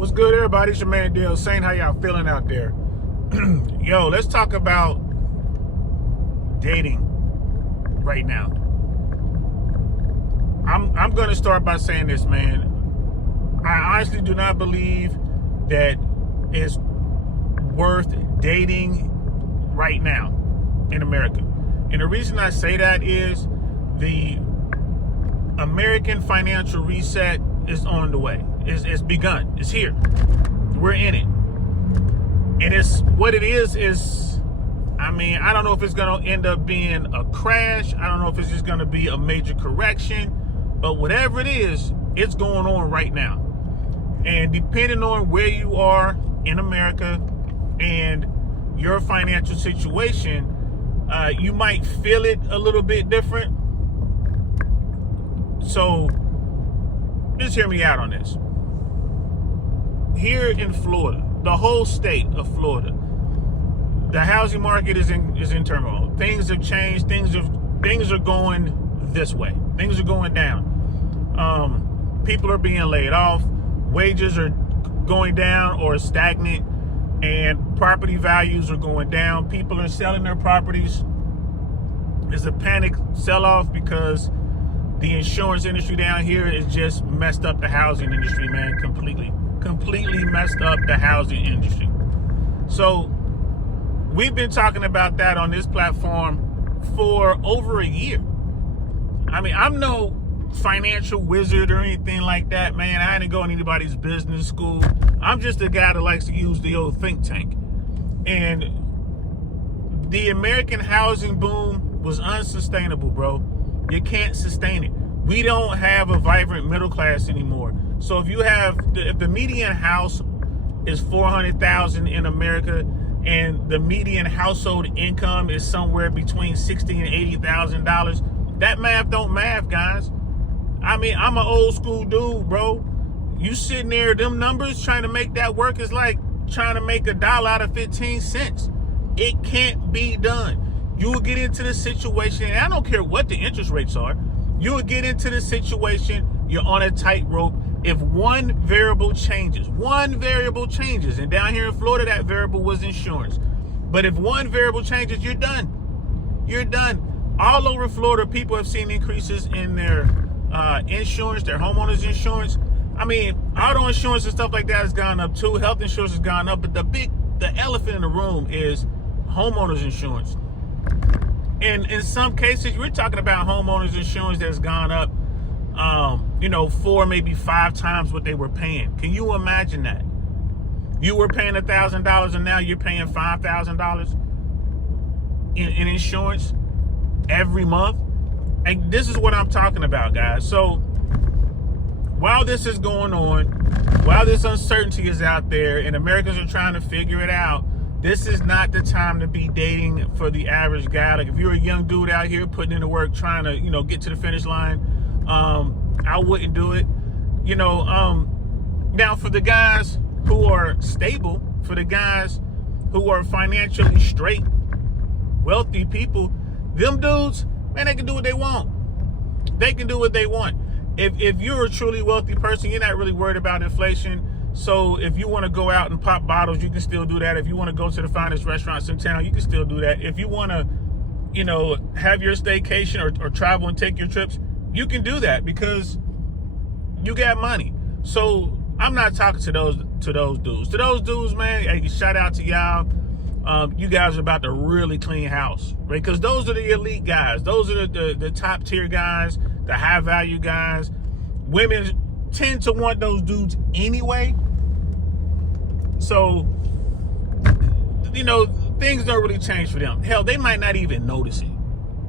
What's good, everybody? It's your man Dale Saint. How y'all feeling out there? Yo, let's talk about dating right now. I'm gonna start by saying this, man. I honestly do not believe that it's worth dating right now in America. And the reason I say that is the American financial reset is on the way. It's begun. It's here. We're in it. And it's what it is, I mean, I don't know if it's going to end up being a crash. I don't know if it's just going to be a major correction. But whatever it is, it's going on right now. And depending on where you are in America and your financial situation, you might feel it a little bit different. So just hear me out on this. Here in Florida, the whole state of Florida, the housing market is in turmoil. Things have changed. Things are going this way. Things are going down. People are being laid off. Wages are going down or stagnant, and property values are going down. People are selling their properties. There's a panic sell-off because the insurance industry down here is just messed up the housing industry, man, completely messed up the housing industry. So we've been talking about that on this platform for over a year. I mean, I'm no financial wizard or anything like that, man. I didn't go in anybody's business school. I'm just a guy that likes to use the old think tank. And the American housing boom was unsustainable, bro. You can't sustain it. We don't have a vibrant middle class anymore. So if the median house is $400,000 in America and the median household income is somewhere between $60,000 and $80,000, that math don't math, guys. I mean, I'm an old school dude, bro. You sitting there, them numbers trying to make that work is like trying to make $1 out of 15 cents. It can't be done. You will get into the situation, and I don't care what the interest rates are. You will get into the situation, you're on a tightrope. If one variable changes, and down here in Florida, that variable was insurance. But if one variable changes, you're done. You're done. All over Florida, people have seen increases in their insurance, their homeowners insurance. I mean, auto insurance and stuff like that has gone up too. Health insurance has gone up. But the elephant in the room is homeowners insurance. And in some cases, we're talking about homeowners insurance that's gone up, 4, maybe 5 times what they were paying. Can you imagine that? You were paying $1,000 and now you're paying $5,000 in insurance every month. And this is what I'm talking about, guys. So while this is going on, while this uncertainty is out there and Americans are trying to figure it out, this is not the time to be dating for the average guy. Like if you're a young dude out here putting in the work, trying to, get to the finish line, I wouldn't do it. Now for the guys who are stable, for the guys who are financially straight, wealthy people, them dudes, man, they can do what they want. They can do what they want. If you're a truly wealthy person, you're not really worried about inflation. So if you want to go out and pop bottles, you can still do that. If you want to go to the finest restaurants in town, you can still do that. If you want to, have your staycation or travel and take your trips, you can do that because you got money. So I'm not talking to those dudes. To those dudes, man, hey, shout out to y'all. You guys are about to really clean house, right? Because those are the elite guys. Those are the top tier guys, the high value guys. Women tend to want those dudes anyway. So, things don't really change for them. Hell, they might not even notice it.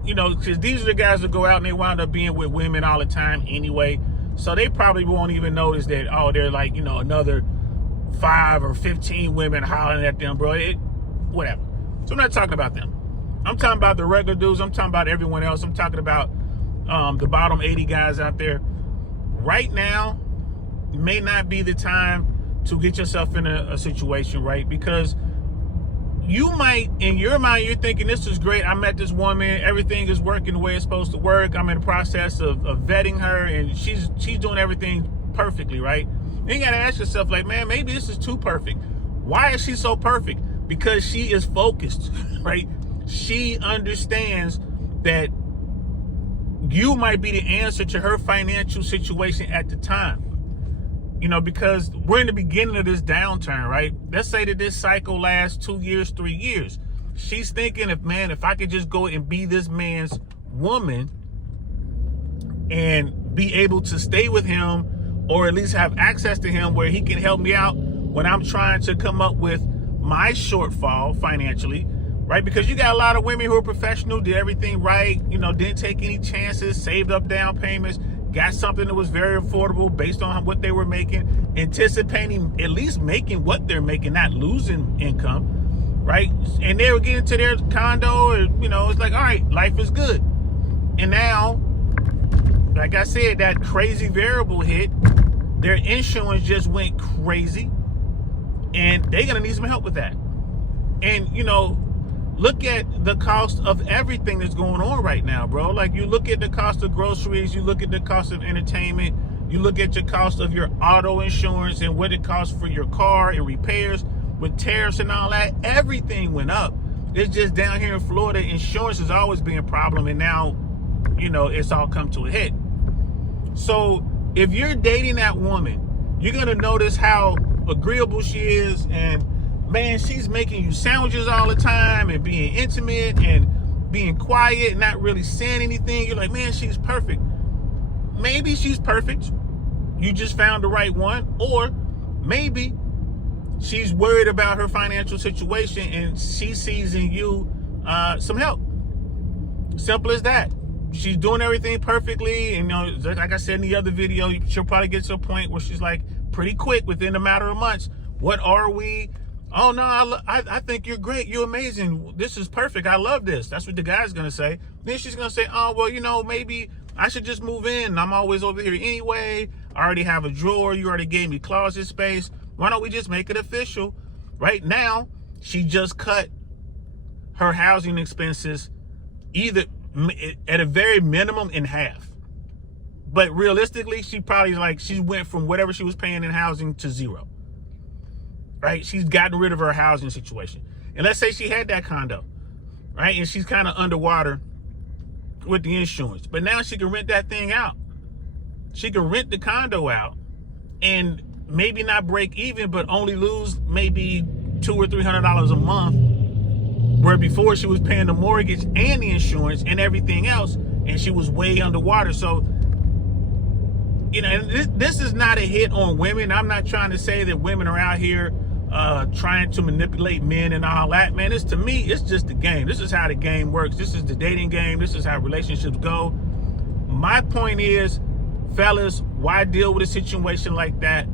Because these are the guys that go out and they wind up being with women all the time anyway. So they probably won't even notice that, they're like, another 5 or 15 women hollering at them, bro. Whatever. So I'm not talking about them. I'm talking about the regular dudes. I'm talking about everyone else. I'm talking about the bottom 80 guys out there. Right now may not be the time to get yourself in a situation, right? Because you might, in your mind, you're thinking, this is great. I met this woman. Everything is working the way it's supposed to work. I'm in the process of vetting her, and she's doing everything perfectly, right? Then you gotta ask yourself, like, man, maybe this is too perfect. Why is she so perfect? Because she is focused, right? She understands that you might be the answer to her financial situation at the time. You know, because we're in the beginning of this downturn, right? Let's say that this cycle lasts 2 years, 3 years. She's thinking, if I could just go and be this man's woman and be able to stay with him, or at least have access to him where he can help me out when I'm trying to come up with my shortfall financially, right? Because you got a lot of women who are professional, did everything right, you know, didn't take any chances, saved up down payments, got something that was very affordable based on what they were making, anticipating at least making what they're making, not losing income, right? And they were getting to their condo, or, you know, it's like, all right, life is good. And now, like I said, that crazy variable hit, their insurance just went crazy, and they're gonna need some help with that. And, you know, look at the cost of everything that's going on right now, bro. Like, you look at the cost of groceries, you look at the cost of entertainment, you look at your cost of your auto insurance and what it costs for your car and repairs with tariffs and all that. Everything went up. It's just down here in Florida, insurance has always been a problem, and now, you know, it's all come to a head. So if you're dating that woman, you're gonna notice how agreeable she is, and man, she's making you sandwiches all the time and being intimate and being quiet and not really saying anything. You're like, man, she's perfect. Maybe she's perfect. You just found the right one. Or maybe she's worried about her financial situation and she sees in you some help. Simple as that. She's doing everything perfectly, and, you know, like I said in the other video, she'll probably get to a point where she's like, pretty quick, within a matter of months, what are we? Oh no, I think you're great, you're amazing, this is perfect, I love this. That's what the guy's gonna say. Then she's gonna say, oh well, you know, maybe I should just move in. I'm always over here anyway. I already have a drawer. You already gave me closet space. Why don't we just make it official? Right now, she just cut her housing expenses either at a very minimum in half. But realistically, she went from whatever she was paying in housing to zero. Right? She's gotten rid of her housing situation. And let's say she had that condo, right? And she's kind of underwater with the insurance. But now she can rent that thing out. She can rent the condo out and maybe not break even, but only lose maybe $200 or $300 a month, where before she was paying the mortgage and the insurance and everything else, and she was way underwater. So, you know, and this is not a hit on women. I'm not trying to say that women are out here trying to manipulate men and all that, man. To me, it's just the game. This is how the game works. This is the dating game. This is how relationships go. My point is, fellas, why deal with a situation like that?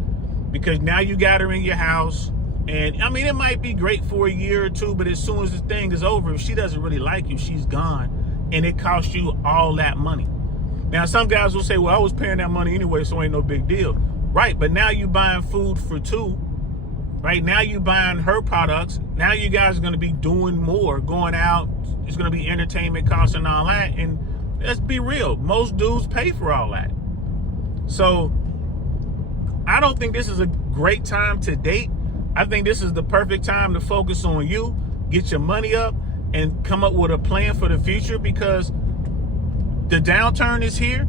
Because now you got her in your house. And I mean, it might be great for a year or two, but as soon as the thing is over, if she doesn't really like you, she's gone. And it costs you all that money. Now, some guys will say, well, I was paying that money anyway, so ain't no big deal. Right, but now you buying food for two. Right, now you buying her products. Now you guys are going to be doing more, going out. It's going to be entertainment costs and all that. And let's be real, most dudes pay for all that. So I don't think this is a great time to date. I think this is the perfect time to focus on you, get your money up, and come up with a plan for the future, because the downturn is here.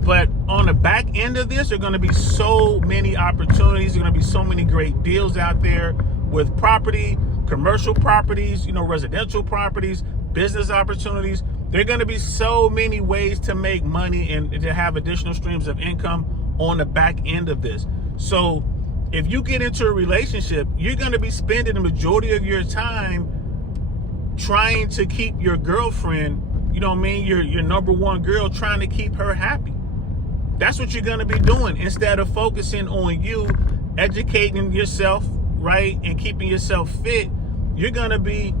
But on the back end of this, there are going to be so many opportunities. There are going to be so many great deals out there with property, commercial properties, you know, residential properties, business opportunities. There are going to be so many ways to make money and to have additional streams of income on the back end of this. So if you get into a relationship, you're going to be spending the majority of your time trying to keep your girlfriend, you know what I mean, your number one girl, trying to keep her happy. That's what you're going to be doing, instead of focusing on you, educating yourself, right, and keeping yourself fit. You're going to be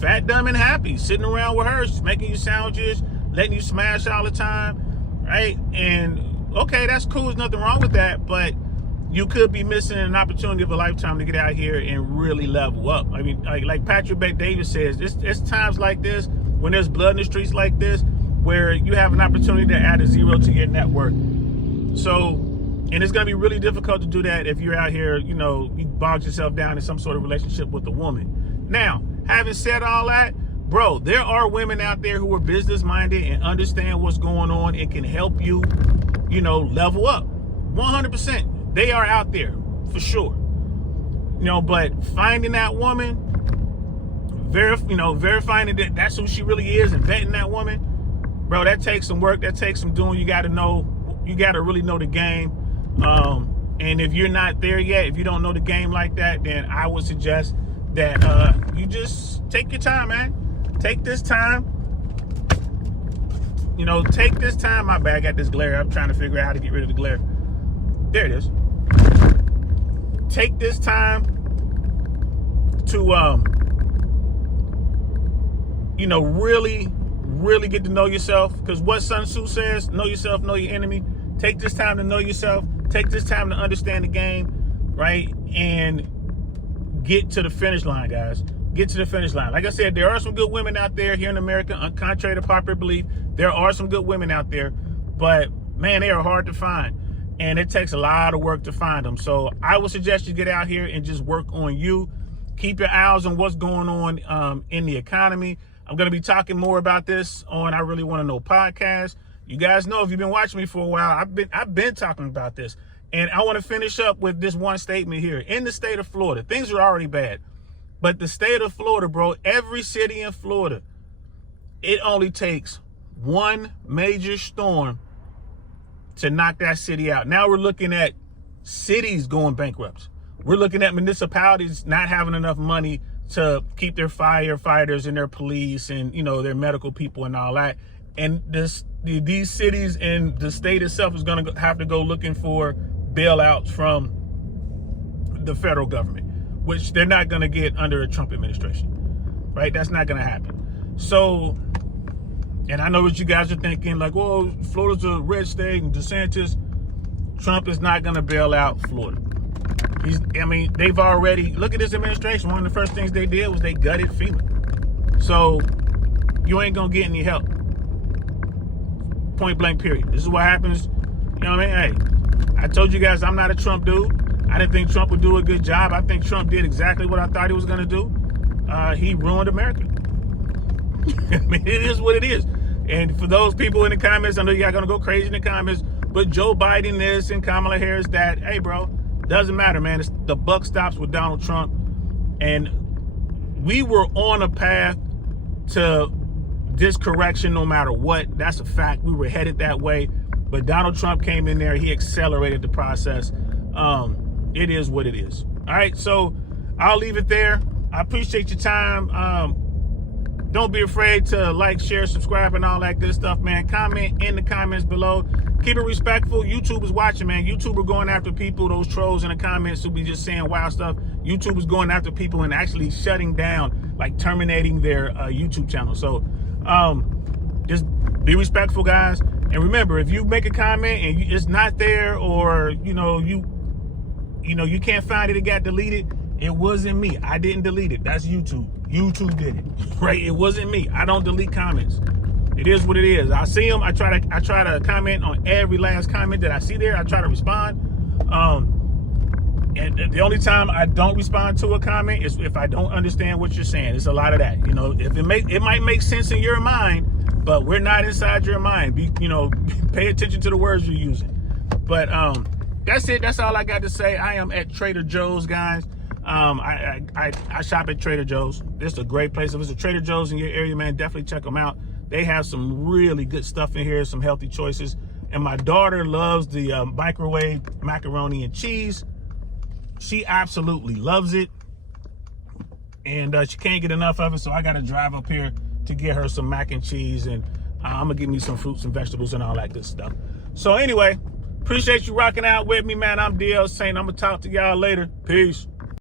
fat, dumb, and happy, sitting around with her, making you sandwiches, letting you smash all the time, right? And okay, that's cool. There's nothing wrong with that, but you could be missing an opportunity of a lifetime to get out here and really level up. I mean, like Patrick Bet-David says, it's times like this, when there's blood in the streets like this, where you have an opportunity to add a zero to your net worth. So And it's going to be really difficult to do that if you're out here, you bogged yourself down in some sort of relationship with a woman. Now, having said all that, bro, there are women out there who are business minded and understand what's going on and can help you, level up. 100%. They are out there for sure. But finding that woman, verifying that that's who she really is and vetting that woman, bro, that takes some work. That takes some doing. You got to really know the game. And if you're not there yet, if you don't know the game like that, then I would suggest that you just take your time, man. Take this time. Take this time. My bad, I got this glare. I'm trying to figure out how to get rid of the glare. There it is. Take this time to really get to know yourself. Because what Sun Tzu says, know yourself, know your enemy. Take this time to know yourself. Take this time to understand the game, right? And get to the finish line, guys. Get to the finish line. Like I said, there are some good women out there here in America. Contrary to popular belief, there are some good women out there. But, man, they are hard to find. And it takes a lot of work to find them. So I would suggest you get out here and just work on you. Keep your eyes on what's going on in the economy. I'm going to be talking more about this on I Really Want to Know podcast. You guys know, if you've been watching me for a while, I've been talking about this. And I want to finish up with this one statement here. In the state of Florida, things are already bad. But the state of Florida, bro, every city in Florida, it only takes one major storm to knock that city out. Now we're looking at cities going bankrupt. We're looking at municipalities not having enough money to keep their firefighters and their police and, their medical people and all that. And these cities and the state itself is going to have to go looking for bailouts from the federal government, which they're not going to get under a Trump administration, right? That's not going to happen. So, and I know what you guys are thinking, like, well, Florida's a red state and DeSantis, Trump is not going to bail out Florida. They've already, look at this administration. One of the first things they did was they gutted FEMA. So you ain't going to get any help. Point blank, period. This is what happens. Hey, I told you guys I'm not a Trump dude. I didn't think Trump would do a good job. I think Trump did exactly what I thought he was going to do. He ruined America. It is what it is. And for those people in the comments, I know y'all going to go crazy in the comments, but Joe Biden this and Kamala Harris that. Hey, bro, doesn't matter, man. The buck stops with Donald Trump. And we were on a path to this correction no matter what. That's a fact. We were headed that way. But Donald Trump came in there. He accelerated the process. It is what it is. All right, so I'll leave it there. I appreciate your time. Don't be afraid to like, share, subscribe, and all that good stuff, man. Comment in the comments below. Keep it respectful. YouTube is watching, man. YouTube are going after people, those trolls in the comments who be just saying wild stuff. YouTube is going after people and actually shutting down, like terminating their YouTube channel. So just be respectful, guys. And remember, if you make a comment and it's not there, or you can't find it, it got deleted, it wasn't me. I didn't delete it. That's YouTube. YouTube did it, right? It wasn't me. I don't delete comments. It is what it is. I see them. I try to comment on every last comment that I see there. I try to respond. And the only time I don't respond to a comment is if I don't understand what you're saying. It's a lot of that. If it might make sense in your mind, but we're not inside your mind. Pay attention to the words you're using. But that's it. That's all I got to say. I am at Trader Joe's, guys. I shop at Trader Joe's. This is a great place. If it's a Trader Joe's in your area, man, definitely check them out. They have some really good stuff in here, some healthy choices. And my daughter loves the microwave macaroni and cheese. She absolutely loves it. And she can't get enough of it, so I got to drive up here to get her some mac and cheese. And I'm going to give me some fruits and vegetables and all that good stuff. So anyway, appreciate you rocking out with me, man. I'm DL Saint. I'm going to talk to y'all later. Peace.